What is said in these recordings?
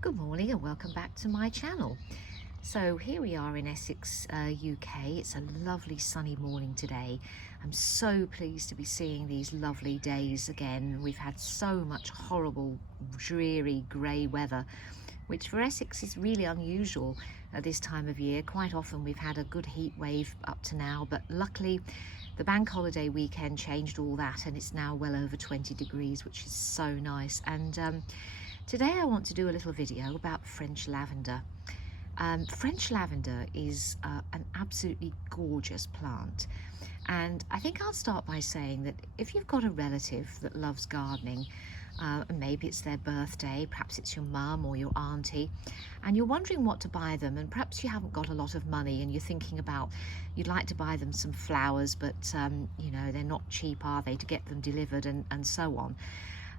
Good morning and welcome back to my channel. So here we are in Essex, UK. It's a lovely sunny morning today. I'm so pleased to be seeing these lovely days again. We've had so much horrible, dreary, grey weather, which for Essex is really unusual at this time of year. Quite often we've had a good heat wave up to now, but luckily the bank holiday weekend changed all that and it's now well over 20 degrees, which is so nice. And today I want to do a little video about French lavender. French lavender is an absolutely gorgeous plant, and I think I'll start by saying that if you've got a relative that loves gardening, and maybe it's their birthday, perhaps it's your mum or your auntie, and you're wondering what to buy them, and perhaps you haven't got a lot of money and you're thinking about you'd like to buy them some flowers, but you know, they're not cheap, are they, to get them delivered and so on.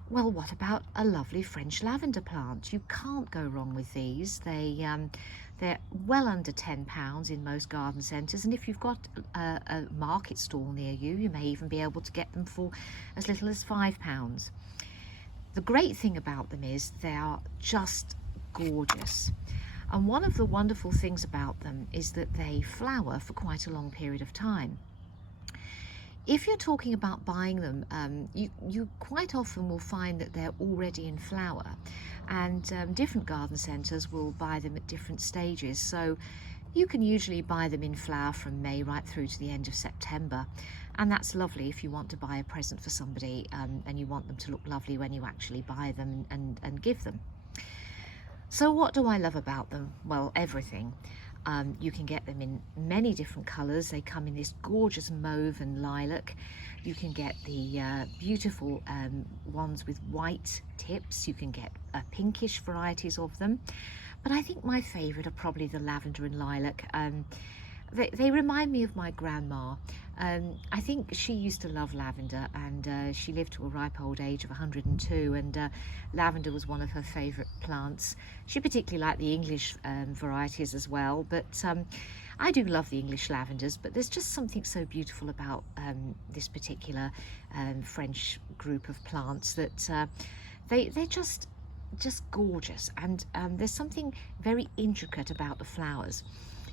Well, what about a lovely French lavender plant? You can't go wrong with these. They're well under £10 in most garden centres, and if you've got a market stall near you, you may even be able to get them for as little as £5. The great thing about them is they are just gorgeous. And one of the wonderful things about them is that they flower for quite a long period of time. If you're talking about buying them, you quite often will find that they're already in flower, and different garden centres will buy them at different stages. So you can usually buy them in flower from May right through to the end of September, and that's lovely if you want to buy a present for somebody and you want them to look lovely when you actually buy them and give them. So what do I love about them? Well, everything. You can get them in many different colours. They come in this gorgeous mauve and lilac. You can get the beautiful ones with white tips. You can get pinkish varieties of them. But I think my favourite are probably the lavender and lilac. They remind me of my grandma. I think she used to love lavender, and she lived to a ripe old age of 102, and lavender was one of her favourite plants. She particularly liked the English varieties as well, but I do love the English lavenders, but there's just something so beautiful about this particular French group of plants that they're just gorgeous, and there's something very intricate about the flowers.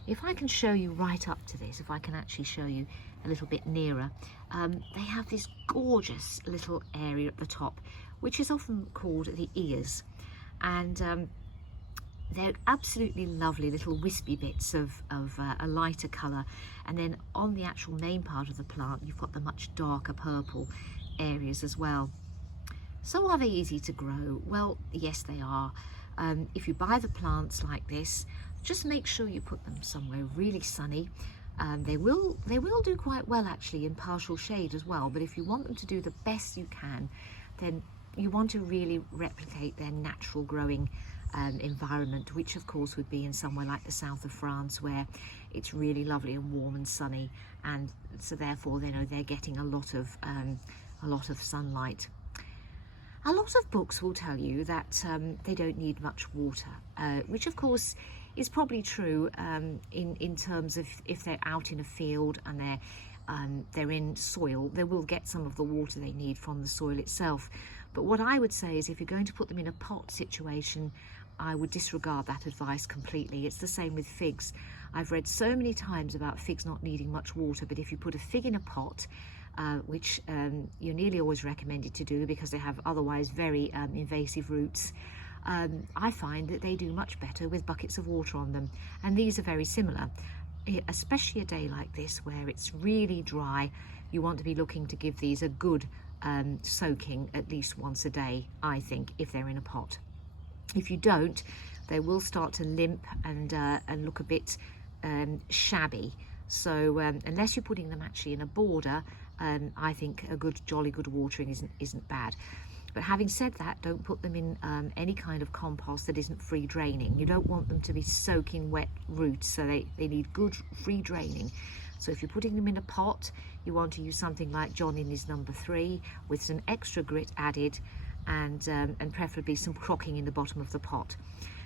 If I can show you right up to this, if I can actually show you a little bit nearer, they have this gorgeous little area at the top, which is often called the ears. And they're absolutely lovely little wispy bits of a lighter colour. And then on the actual main part of the plant, you've got the much darker purple areas as well. So are they easy to grow? Well, yes, they are. If you buy the plants like this, just make sure you put them somewhere really sunny. They will do quite well actually in partial shade as well, but if you want them to do the best you can, then you want to really replicate their natural growing environment, which of course would be in somewhere like the south of France, where it's really lovely and warm and sunny, and so therefore they're getting a lot of sunlight. A lot of books will tell you that they don't need much water, which of course is probably true in terms of if they're out in a field and they're in soil, they will get some of the water they need from the soil itself. But what I would say is if you're going to put them in a pot situation, I would disregard that advice completely. It's the same with figs. I've read so many times about figs not needing much water, but if you put a fig in a pot, which you're nearly always recommended to do because they have otherwise very invasive roots, I find that they do much better with buckets of water on them, and these are very similar, especially a day like this where it's really dry. You want to be looking to give these a good soaking at least once a day, I think, if they're in a pot. If you don't, they will start to limp and look a bit shabby. So unless you're putting them actually in a border, I think a jolly good watering isn't bad. But having said that, don't put them in any kind of compost that isn't free draining. You don't want them to be soaking wet roots, so they need good free draining. So if you're putting them in a pot, you want to use something like John in his number 3 with some extra grit added, and preferably some crocking in the bottom of the pot.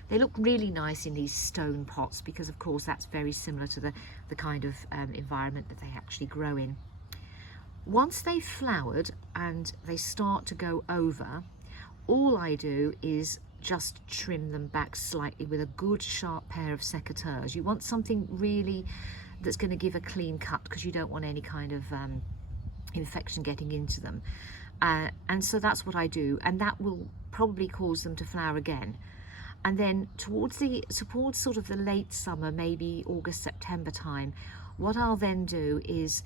They look really nice in these stone pots because of course that's very similar to the kind of environment that they actually grow in. Once they've flowered and they start to go over, all I do is just trim them back slightly with a good sharp pair of secateurs. You want something really that's going to give a clean cut, because you don't want any kind of infection getting into them. And so that's what I do, and that will probably cause them to flower again. And then towards sort of the late summer, maybe August, September time, what I'll then do is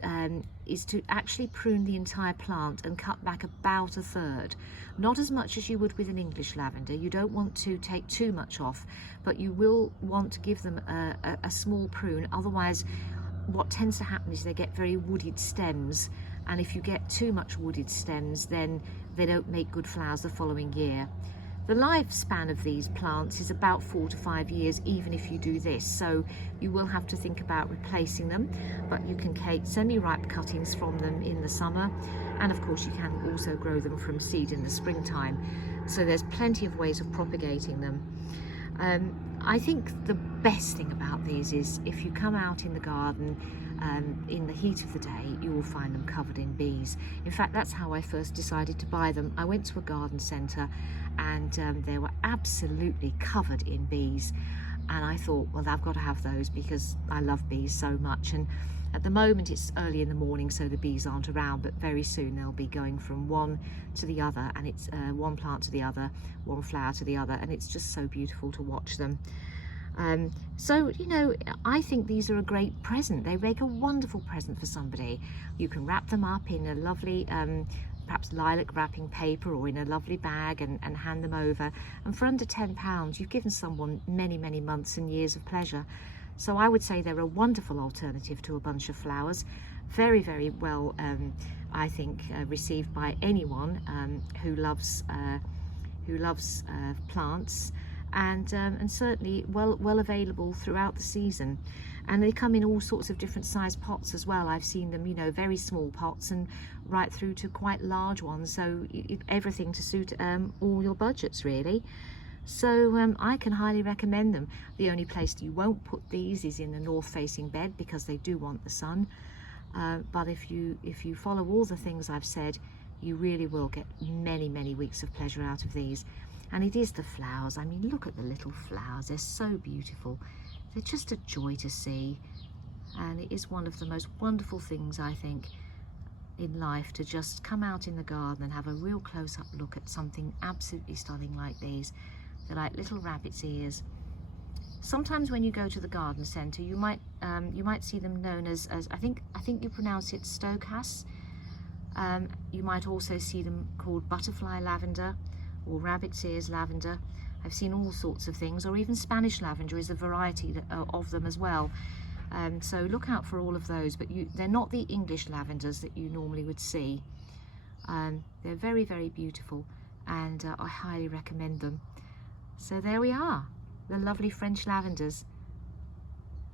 to actually prune the entire plant and cut back about a third. Not as much as you would with an English lavender. You don't want to take too much off, but you will want to give them a small prune. Otherwise, what tends to happen is they get very wooded stems, and if you get too much wooded stems, then they don't make good flowers the following year. The lifespan of these plants is about 4 to 5 years, even if you do this, so you will have to think about replacing them, but you can take semi-ripe cuttings from them in the summer, and of course you can also grow them from seed in the springtime. So there's plenty of ways of propagating them. I think the best thing about these is if you come out in the garden in the heat of the day, you will find them covered in bees. In fact, that's how I first decided to buy them. I went to a garden centre and they were absolutely covered in bees, and I thought, well, I've got to have those because I love bees so much. And at the moment it's early in the morning, so the bees aren't around, but very soon they'll be going from one to the other, and it's one plant to the other, one flower to the other, and it's just so beautiful to watch them. So, you know, I think these are a great present. They make a wonderful present for somebody. You can wrap them up in a lovely perhaps lilac wrapping paper or in a lovely bag and hand them over, and for under £10 you've given someone many months and years of pleasure. So I would say they're a wonderful alternative to a bunch of flowers. Very well, I think, received by anyone who loves plants, and certainly well available throughout the season. And they come in all sorts of different size pots as well. I've seen them, you know, very small pots and right through to quite large ones, so everything to suit all your budgets really. So I can highly recommend them. The only place you won't put these is in a north-facing bed, because they do want the sun. But if you follow all the things I've said, you really will get many weeks of pleasure out of these. And it is the flowers. I mean, look at the little flowers. They're so beautiful. They're just a joy to see. And it is one of the most wonderful things, I think, in life, to just come out in the garden and have a real close-up look at something absolutely stunning like these. They're like little rabbit's ears. Sometimes when you go to the garden centre, you might see them known as I think you pronounce it Stoechas. You might also see them called butterfly lavender or rabbit's ears lavender. I've seen all sorts of things, or even Spanish lavender is a variety of them as well. So look out for all of those, but they're not the English lavenders that you normally would see. They're very beautiful, and I highly recommend them. So there we are, the lovely French lavenders.